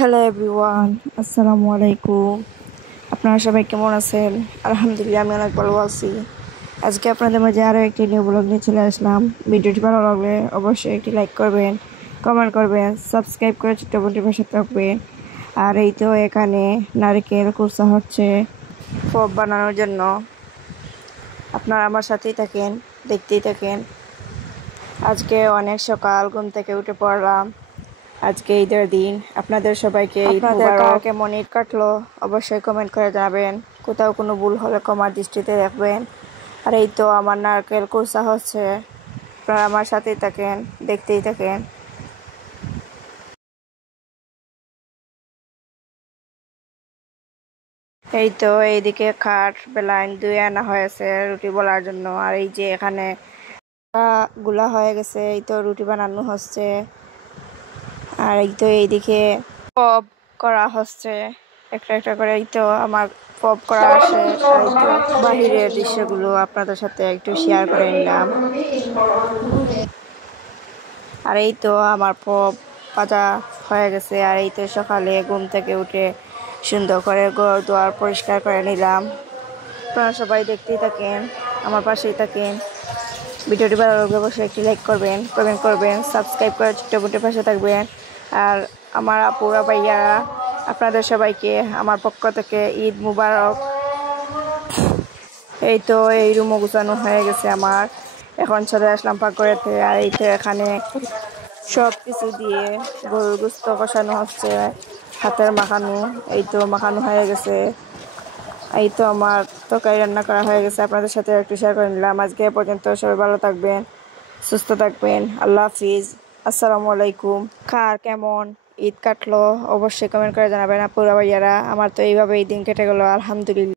Hello everyone, আসসালামু আলাইকুম। আপনারা সবাই কেমন আছেন? আলহামদুলিল্লাহ, আমি অনেক ভালো আছি। আজকে আপনাদের মাঝে আরও একটি নিউ ব্লগ নিয়ে চলে আসলাম। ভিডিওটি ভালো লাগলে অবশ্যই একটি লাইক করবেন, কমেন্ট করবেন, সাবস্ক্রাইব করে ছোট্ট বোনটির পাশে থাকবেন। আর এই তো এখানে নারকেল কুচা হচ্ছে পপ বানানোর জন্য। আপনারা আমার সাথেই থাকেন, দেখতেই থাকেন। আজকে অনেক সকাল ঘুম থেকে উঠে পড়লাম। আজকে ঈদের দিন। আপনাদের সবাইকে ঈদ মুবারক। কেমন ঈদ কাটলো অবশ্যই কমেন্ট করে জানাবেন। কোথাও কোনো ভুল হলে ক্ষমার দৃষ্টিতে দেখবেন। আর এই তো আমার নারকেল কোঁচা হচ্ছে। আপনারা আমার সাথেই থাকেন, দেখতেই থাকেন। এই তো এইদিকে খাট বেলাইন ধুয়ে আনা হয়েছে রুটি বলার জন্য। আর এই যে এখানে গুলা হয়ে গেছে, এই তো রুটি বানানো হচ্ছে। আর এই তো এইদিকে পপ করা হচ্ছে একটা একটা করে। এই তো আমার পপ করা আসে। আর এই তো বাহিরের দৃশ্যগুলো আপনাদের সাথে একটু শেয়ার করে নিলাম। আর এই তো আমার পপ ভাজা হয়ে গেছে। আর এই তো সকালে ঘুম থেকে উঠে সুন্দর করে ঘর দুয়ার পরিষ্কার করে নিলাম। আপনারা সবাই দেখতেই থাকেন, আমার পাশেই থাকেন। ভিডিওটি ভালো লাগলে অবশ্যই একটি লাইক করবেন, কমেন্ট করবেন, সাবস্ক্রাইব করে ছোট্ট বোনটির পাশে থাকবেন। আর আমার আপুরা ভাইয়ারা, আপনাদের সবাইকে আমার পক্ষ থেকে ঈদ মুবারক। এই তো এই রুমও গুছানো হয়ে গেছে আমার। এখন চলে আসলাম পাকঘরেতে। আর এই তো এখানে সব কিছু দিয়ে গরুর গোস্ত কষানো হচ্ছে, হাতের মাখানো। এই তো মাখানো হয়ে গেছে। এই তো আমার তরকারি রান্না করা হয়ে গেছে। আপনাদের সাথে একটু শেয়ার করে নিলাম। আজকে এ পর্যন্ত। সবাই ভালো থাকবেন, সুস্থ থাকবেন। আল্লাহ হাফিজ, আসসালামু আলাইকুম। কার কেমন ঈদ কাটলো অবশ্যই কমেন্ট করে জানাবেন আপুরা ভাইয়ারা। আমার তো এইভাবে এই দিন কেটে গেলো, আলহামদুলিল্লাহ।